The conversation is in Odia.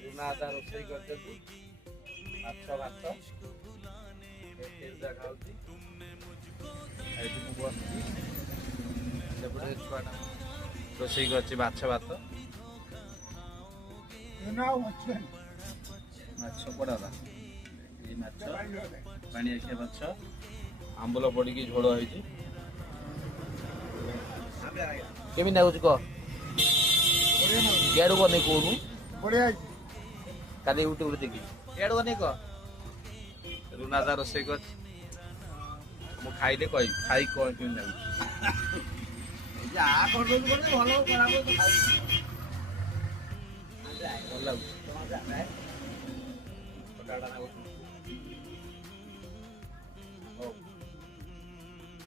ରୁନା ଅଦା ରୋଷେଇ କରିଛନ୍ତି ମାଛ ଭାତ ଖାଉଛି ଏଇଠି ମୁଁ ବସିଛି ସେପଟେ ଛୁଆଟା ରୋଷେଇ କରିଛି ମାଛ ଭାତ ମାଛ ପଡା ଏଇ ମାଛ ପାଣି ଆଖିଆ ମାଛ ଆମ୍ବୁଲ ପଡିକି ଝୋଳ ହେଇଛି କେମିତି ଲାଗୁଛି କହ ଇଆଡୁ ବନେଇ କହୁନୁ କାଲି ୟୁଟ୍ୟୁବରେ ଦେଖି ଇଆଡୁ ବନେଇ କହ ରୁନା ଅଦା ରୋଷେଇ କରିଛି ମୁଁ ଖାଇଲେ କହିବି ଖାଇ କହ କେମିତି ଲାଗୁଛି ଭଲ ଲାଗୁଛି